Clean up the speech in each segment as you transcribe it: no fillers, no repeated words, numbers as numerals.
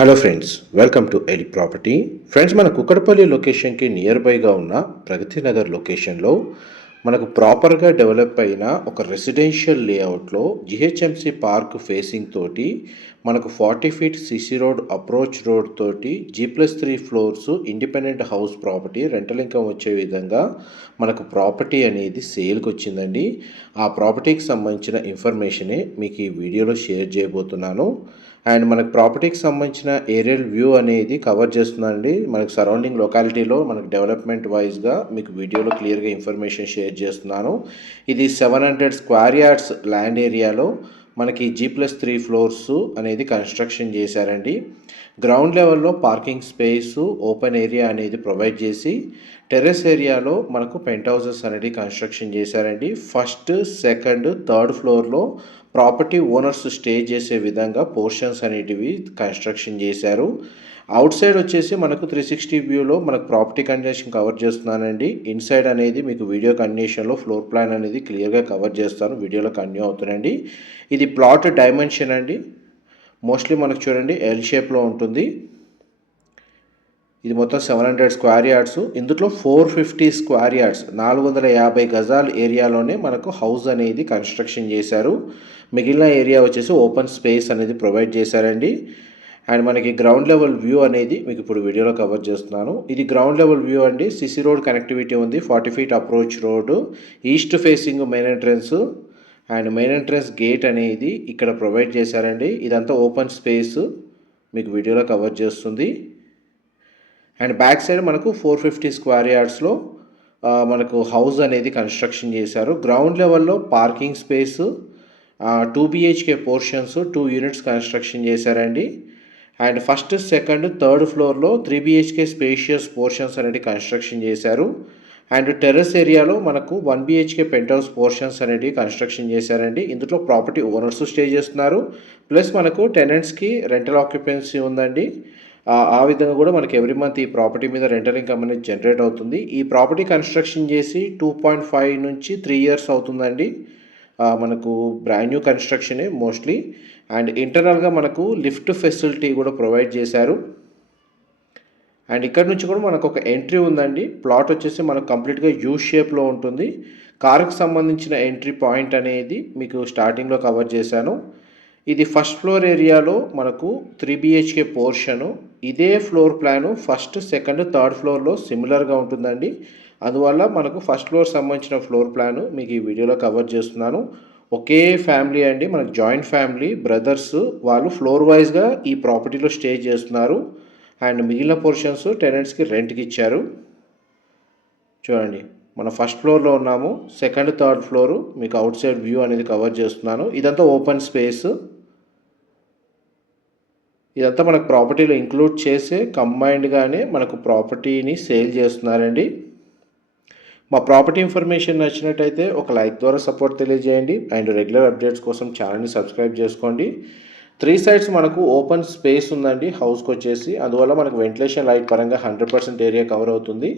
Hello friends, welcome to ఎలి property. Friends, మన కుక్కడపల్లి లొకేషన్కి నియర్ బైగా ఉన్న ప్రగతి నగర్ లొకేషన్లో మనకు ప్రాపర్గా డెవలప్ అయిన ఒక రెసిడెన్షియల్ లేఅవుట్లో జిహెచ్ఎంసి పార్క్ ఫేసింగ్ తోటి మనకు 40 feet CC road approach road తోటి G+3 floors independent house property rental income వచ్చే విధంగా మనకు ప్రాపర్టీ అనేది సేల్కి వచ్చిందండి. ఆ ప్రాపర్టీకి సంబంధించిన ఇన్ఫర్మేషనే మీకు ఈ వీడియోలో షేర్ చేయబోతున్నాను. అండ్ మనకు ప్రాపర్టీకి సంబంధించిన ఏరియల్ వ్యూ అనేది కవర్ చేస్తుందండి. మనకు సరౌండింగ్ లొకాలిటీలో మనకు డెవలప్మెంట్ వైజ్గా మీకు వీడియోలో క్లియర్గా ఇన్ఫర్మేషన్ షేర్ చేస్తున్నాను. ఇది 700 స్క్వేర్ యార్డ్స్ ల్యాండ్ ఏరియాలో మనకి G+3 ఫ్లోర్స్ అనేది కన్స్ట్రక్షన్ చేశారండి. గ్రౌండ్ లెవెల్లో పార్కింగ్ స్పేసు ఓపెన్ ఏరియా అనేది ప్రొవైడ్ చేసి టెర్రస్ ఏరియాలో మనకు పెంట్ హౌసెస్ అనేది కన్స్ట్రక్షన్ చేశారండి. ఫస్ట్, సెకండ్, థర్డ్ ఫ్లోర్లో ప్రాపర్టీ ఓనర్స్ స్టే చేసే విధంగా పోర్షన్స్ అనేటివి కన్స్ట్రక్షన్ చేశారు. అవుట్ సైడ్ వచ్చేసి మనకు 360 వ్యూలో మనకు ప్రాపర్టీ కండిషన్ కవర్ చేస్తున్నానండి. ఇన్సైడ్ అనేది మీకు వీడియో కండిషన్లో ఫ్లోర్ ప్లాన్ అనేది క్లియర్గా కవర్ చేస్తాను, వీడియోలో కంటిన్యూ అవుతుందండి. ఇది ప్లాట్ డైమెన్షన్ అండి. మోస్ట్లీ మనకు చూడండి ఎల్ షేప్లో ఉంటుంది. ఇది మొత్తం 700 స్క్వేర్ యార్డ్స్. ఇందులో 450 స్క్వేర్ యార్డ్స్ 450 గజాల ఏరియాలోనే మనకు హౌస్ అనేది కన్స్ట్రక్షన్ చేశారు. మిగిలిన ఏరియా వచ్చేసి ఓపెన్ స్పేస్ అనేది ప్రొవైడ్ చేశారండి. అండ్ మనకి గ్రౌండ్ లెవెల్ వ్యూ అనేది మీకు ఇప్పుడు వీడియోలో కవర్ చేస్తున్నాను. ఇది గ్రౌండ్ లెవెల్ వ్యూ అండి. సిసి రోడ్ కనెక్టివిటీ ఉంది. 40 feet approach road, east facing main entrance and main entrance gate అనేది ఇక్కడ ప్రొవైడ్ చేశారండి. ఇదంతా ఓపెన్ స్పేస్ మీకు వీడియోలో కవర్ చేస్తుంది. అండ్ బ్యాక్ సైడ్ మనకు 450 స్క్వేర్ యార్డ్స్లో మనకు హౌస్ అనేది కన్స్ట్రక్షన్ చేశారు. గ్రౌండ్ లెవెల్లో parking space, 2 BHK portions, 2 units construction చేశారండి. అండ్ ఫస్ట్, సెకండ్, థర్డ్ ఫ్లోర్లో 3 BHK స్పేషియస్ పోర్షన్స్ అనేది కన్స్ట్రక్షన్ చేశారు. అండ్ టెర్రస్ ఏరియాలో మనకు 1 BHK పెంట్ హౌస్ పోర్షన్స్ అనేవి కన్స్ట్రక్షన్ చేశారండి. ఇందులో ప్రాపర్టీ ఓనర్స్ స్టే చేస్తున్నారు, ప్లస్ మనకు టెనెంట్స్కి రెంటల్ ఆక్యుపెన్సీ ఉందండి. ఆ విధంగా కూడా మనకి ఎవ్రీ మంత్ ఈ ప్రాపర్టీ మీద రెంటల్ ఇన్కమ్ అనేది జనరేట్ అవుతుంది. ఈ ప్రాపర్టీ కన్స్ట్రక్షన్ చేసి 2.5 నుంచి 3 ఇయర్స్ అవుతుందండి. మనకు బ్రాండ్ న్యూ కన్స్ట్రక్షనే మోస్ట్లీ. అండ్ ఇంటర్నల్గా మనకు లిఫ్ట్ ఫెసిలిటీ కూడా ప్రొవైడ్ చేశారు. అండ్ ఇక్కడ నుంచి కూడా మనకు ఒక ఎంట్రీ ఉందండి. ప్లాట్ వచ్చేసి మనకు కంప్లీట్గా యూ షేప్లో ఉంటుంది. కార్కి సంబంధించిన ఎంట్రీ పాయింట్ అనేది మీకు స్టార్టింగ్లో కవర్ చేశాను. ఇది ఫస్ట్ ఫ్లోర్ ఏరియాలో మనకు 3 BHK పోర్షను. ఇదే floor plan first, second, third ఫ్లోర్లో సిమిలర్గా ఉంటుందండి. అందువల్ల మనకు ఫస్ట్ ఫ్లోర్ సంబంధించిన ఫ్లోర్ ప్లాను మీకు ఈ వీడియోలో కవర్ చేస్తున్నాను. ఒకే ఫ్యామిలీ అండి, మనకు జాయింట్ ఫ్యామిలీ, బ్రదర్స్, వాళ్ళు ఫ్లోర్ వైజ్గా ఈ ప్రాపర్టీలో స్టే చేస్తున్నారు. అండ్ మిగిలిన పోర్షన్స్ టెనెంట్స్కి రెంట్కి ఇచ్చారు. చూడండి, మనం ఫస్ట్ ఫ్లోర్లో ఉన్నాము. సెకండ్, థర్డ్ ఫ్లోరు మీకు అవుట్ సైడ్ వ్యూ అనేది కవర్ చేస్తున్నాను. ఇదంతా ఓపెన్ స్పేస్. ఇదంతా మనకు ప్రాపర్టీలో ఇంక్లూడ్ చేసే కంబైన్డ్గానే మనకు ప్రాపర్టీని సేల్ చేస్తున్నారండి. మా ప్రాపర్టీ ఇన్ఫర్మేషన్ నచ్చినట్టయితే ఒక లైక్ ద్వారా సపోర్ట్ తెలియజేయండి. అండ్ రెగ్యులర్ అప్డేట్స్ కోసం ఛానల్ని సబ్స్క్రైబ్ చేసుకోండి. 3 సైడ్స్ మనకు ఓపెన్ స్పేస్ ఉందండి హౌస్కి వచ్చేసి. అందువల్ల మనకు వెంటిలేషన్ లైట్ పరంగా 100% ఏరియా కవర్ అవుతుంది.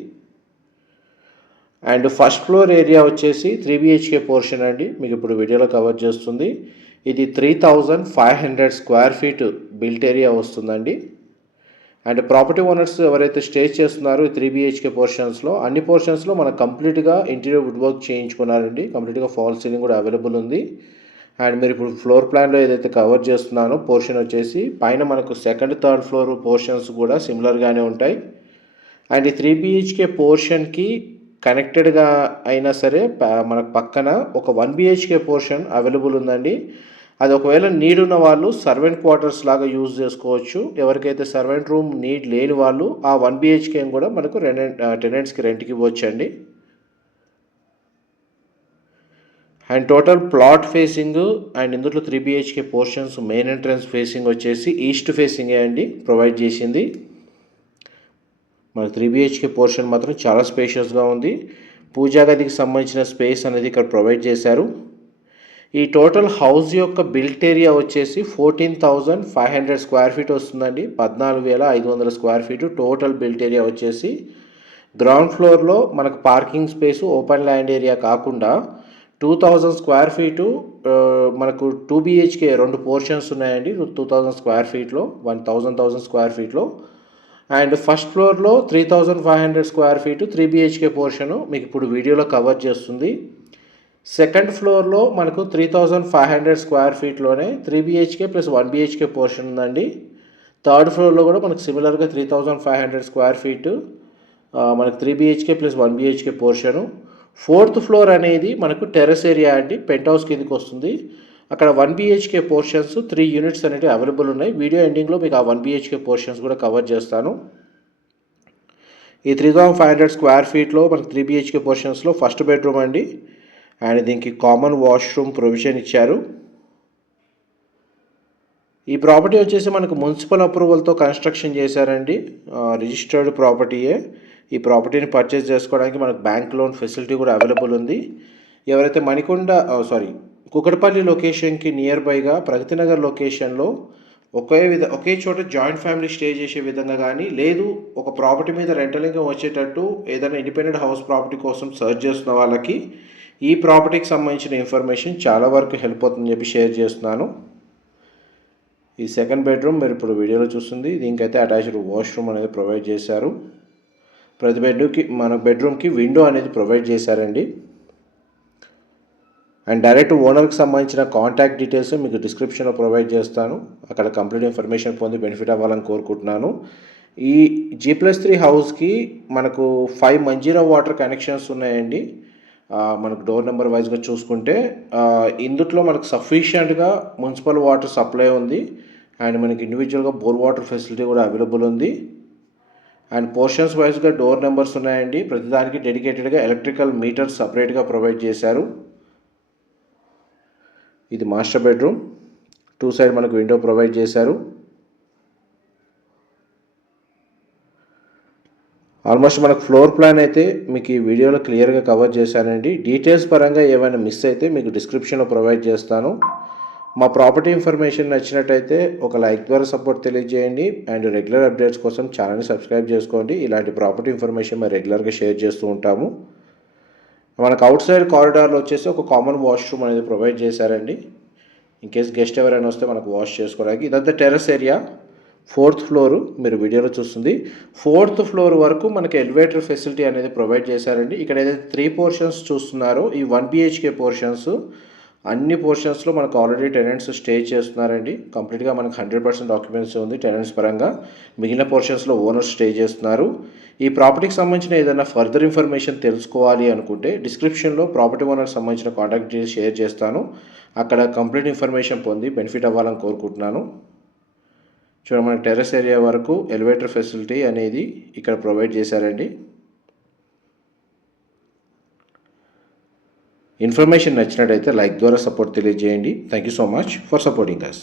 అండ్ ఫస్ట్ ఫ్లోర్ ఏరియా వచ్చేసి 3 BHK పోర్షన్ అండి, మీకు ఇప్పుడు వీడియోలో కవర్ చేస్తుంది. ఇది 3500 స్క్వేర్ ఫీట్ బిల్ట్ ఏరియా వస్తుందండి. అండ్ ప్రాపర్టీ ఓనర్స్ ఎవరైతే స్టే చేస్తున్నారో ఈ 3 BHK పోర్షన్స్లో, అన్ని పోర్షన్స్లో మనకు కంప్లీట్గా ఇంటీరియర్ వుడ్ వర్క్ చేయించుకున్నారండి. కంప్లీట్గా ఫాల్ సీలింగ్ కూడా అవైలబుల్ ఉంది. అండ్ మీరు ఇప్పుడు ఫ్లోర్ ప్లాన్లో ఏదైతే కవర్ చేస్తున్నానో పోర్షన్ వచ్చేసి పైన మనకు సెకండ్, థర్డ్ ఫ్లోర్ పోర్షన్స్ కూడా సిమిలర్గానే ఉంటాయి. అండ్ ఈ 3 BHK పోర్షన్కి కనెక్టెడ్గా అయినా సరే మనకు పక్కన ఒక 1 BHK పోర్షన్ అవైలబుల్ ఉందండి. అది ఒకవేళ నీడ్ ఉన్న వాళ్ళు సర్వెంట్ క్వార్టర్స్ లాగా యూజ్ చేసుకోవచ్చు. ఎవరికైతే సర్వెంట్ రూమ్ నీడ్ లేని వాళ్ళు ఆ 1 BHK కూడా మనకు టెనెంట్స్కి రెంట్కి ఇవ్వచ్చు అండి. And total plot facing and ఇందులో 3 BHK portions main entrance facing వచ్చేసి ఈస్ట్ ఫేసింగే అండి ప్రొవైడ్ చేసింది. మన 3 BHK పోర్షన్ మాత్రం చాలా స్పేషియస్గా ఉంది. పూజా గదికి సంబంధించిన స్పేస్ అనేది ఇక్కడ ప్రొవైడ్ చేశారు. ఈ టోటల్ హౌస్ యొక్క బిల్ట్ ఏరియా వచ్చేసి 14,500 స్క్వేర్ ఫీట్ వస్తుందండి. 14,500 square feet total built area వచ్చేసి. గ్రౌండ్ ఫ్లోర్లో మనకు parking space, open land area కాకుండా 2000 స్క్వేర్ ఫీటు మనకు 2 BHK 2 పోర్షన్స్ ఉన్నాయండి. 2000 స్క్వేర్ ఫీట్లో 1000 స్క్వేర్ ఫీట్లో. అండ్ ఫస్ట్ ఫ్లోర్లో 3500 స్క్వేర్ ఫీటు 3 BHK పోర్షను మీకు ఇప్పుడు వీడియోలో కవర్ చేస్తుంది. సెకండ్ ఫ్లోర్లో మనకు 3500 స్క్వేర్ ఫీట్లోనే 3 BHK ప్లస్ 1 BHK పోర్షన్ ఉందండి. థర్డ్ ఫ్లోర్లో కూడా మనకు సిమిలర్గా 3500 స్క్వేర్ ఫీటు మనకు 3 BHK plus 1 BHK portion. Fourth floor అనేది మనకు టెర్రస్ ఏరియా అండి, పెంట్ హౌస్ కిందకి వస్తుంది. అక్కడ 1 BHK పోర్షన్స్ 3 యూనిట్స్ అనేవి అవైలబుల్ ఉన్నాయి. వీడియో ఎండింగ్లో మీకు ఆ 1 BHK పోర్షన్స్ కూడా కవర్ చేస్తాను. ఈ 3500 స్క్వేర్ ఫీట్లో మనకు 3 BHK పోర్షన్స్లో ఫస్ట్ బెడ్రూమ్ అండి. అండ్ దీనికి కామన్ వాష్రూమ్ ప్రొవిజన్ ఇచ్చారు. ఈ ప్రాపర్టీ వచ్చేసి మనకు మున్సిపల్ అప్రూవల్తో కన్స్ట్రక్షన్ చేశారండి. రిజిస్టర్డ్ ప్రాపర్టీయే. ఈ ప్రాపర్టీని పర్చేస్ చేసుకోవడానికి మనకు బ్యాంక్ లోన్ ఫెసిలిటీ కూడా అవైలబుల్ ఉంది. ఎవరైతే కుకట్పల్లి లొకేషన్కి నియర్ బైగా ప్రగతినగర్ లొకేషన్లో ఒకే చోట జాయింట్ ఫ్యామిలీ స్టే చేసే విధంగా కానీ, లేదు ఒక ప్రాపర్టీ మీద రెంటల్ ఇన్కమ్ వచ్చేటట్టు ఏదైనా ఇండిపెండెంట్ హౌస్ ప్రాపర్టీ కోసం సర్చ్ చేస్తున్న వాళ్ళకి ఈ ప్రాపర్టీకి సంబంధించిన ఇన్ఫర్మేషన్ చాలా వరకు హెల్ప్ అవుతుందని చెప్పి షేర్ చేస్తున్నాను. ఈ సెకండ్ బెడ్రూమ్ మీరు ఇప్పుడు వీడియోలో చూస్తుంది. దీనికైతే అటాచ్డ్ వాష్రూమ్ అనేది ప్రొవైడ్ చేశారు. ప్రతి బెడ్రూమ్కి విండో అనేది ప్రొవైడ్ చేశారండి. అండ్ డైరెక్ట్ ఓనర్కి సంబంధించిన కాంటాక్ట్ డీటెయిల్స్ మీకు డిస్క్రిప్షన్లో ప్రొవైడ్ చేస్తాను. అక్కడ కంప్లీట్ ఇన్ఫర్మేషన్ పొంది బెనిఫిట్ అవ్వాలని కోరుకుంటున్నాను. ఈ G+3 హౌస్కి మనకు 5 మంజీరా వాటర్ కనెక్షన్స్ ఉన్నాయండి. మనకు డోర్ నెంబర్ వైజ్గా చూసుకుంటే ఇందులో మనకు సఫిషియెంట్గా మున్సిపల్ వాటర్ సప్లై ఉంది. అండ్ మనకి ఇండివిజువల్గా బోర్ వాటర్ ఫెసిలిటీ కూడా అవైలబుల్ ఉంది. అండ్ పోర్షన్స్ వైజ్గా డోర్ నెంబర్స్ ఉన్నాయండి. ప్రతిదానికి డెడికేటెడ్గా ఎలక్ట్రికల్ మీటర్ సపరేట్గా ప్రొవైడ్ చేశారు. ఇది మాస్టర్ బెడ్రూమ్. 2 సైడ్ మనకు విండో ప్రొవైడ్ చేశారు. ఆల్మోస్ట్ మనకు ఫ్లోర్ ప్లాన్ అయితే మీకు ఈ వీడియోలో క్లియర్గా కవర్ చేశానండి. డీటెయిల్స్ పరంగా ఏమైనా మిస్ అయితే మీకు డిస్క్రిప్షన్లో ప్రొవైడ్ చేస్తాను. మా ప్రాపర్టీ ఇన్ఫర్మేషన్ నచ్చినట్టయితే ఒక లైక్ ద్వారా సపోర్ట్ తెలియజేయండి. అండ్ రెగ్యులర్ అప్డేట్స్ కోసం ఛానల్ని సబ్స్క్రైబ్ చేసుకోండి. ఇలాంటి ప్రాపర్టీ ఇన్ఫర్మేషన్ మేము రెగ్యులర్గా షేర్ చేస్తూ ఉంటాము. మనకు అవుట్ సైడ్ కారిడార్లో వచ్చేసి ఒక కామన్ వాష్రూమ్ అనేది ప్రొవైడ్ చేశారండి. ఇన్ కేస్ గెస్ట్ ఎవరైనా వస్తే మనకు వాష్ చేసుకోవడానికి. ఇదంతా టెర్రస్ ఏరియా. 4th ఫ్లోరు మీరు వీడియోలో చూస్తుంది. 4th ఫ్లోర్ వరకు మనకి ఎలివేటర్ ఫెసిలిటీ అనేది ప్రొవైడ్ చేశారండి. ఇక్కడ ఏదైతే 3 పోర్షన్స్ చూస్తున్నారో ఈ 1 BHK పోర్షన్స్ అన్ని పోర్షన్స్లో మనకు ఆల్రెడీ టెనెంట్స్ స్టే చేస్తున్నారండి. కంప్లీట్గా మనకు 100% ఆక్యుపెన్సీ ఉంది టెనెంట్స్ పరంగా. మిగిలిన పోర్షన్స్లో ఓనర్స్ స్టే చేస్తున్నారు. ఈ ప్రాపర్టీకి సంబంధించిన ఏదైనా ఫర్దర్ ఇన్ఫర్మేషన్ తెలుసుకోవాలి అనుకుంటే డిస్క్రిప్షన్లో ప్రాపర్టీ ఓనర్కి సంబంధించిన కాంటాక్ట్ డీటెయిల్స్ షేర్ చేస్తాను. అక్కడ కంప్లీట్ ఇన్ఫర్మేషన్ పొంది బెనిఫిట్ అవ్వాలని కోరుకుంటున్నాను. చూడండి, మనకి టెర్రస్ ఏరియా వరకు ఎలివేటర్ ఫెసిలిటీ అనేది ఇక్కడ ప్రొవైడ్ చేశారండి. ఇన్ఫర్మేషన్ నచ్చినట్టయితే లైక్ ద్వారా సపోర్ట్ తెలియజేయండి. Thank you so much for supporting us.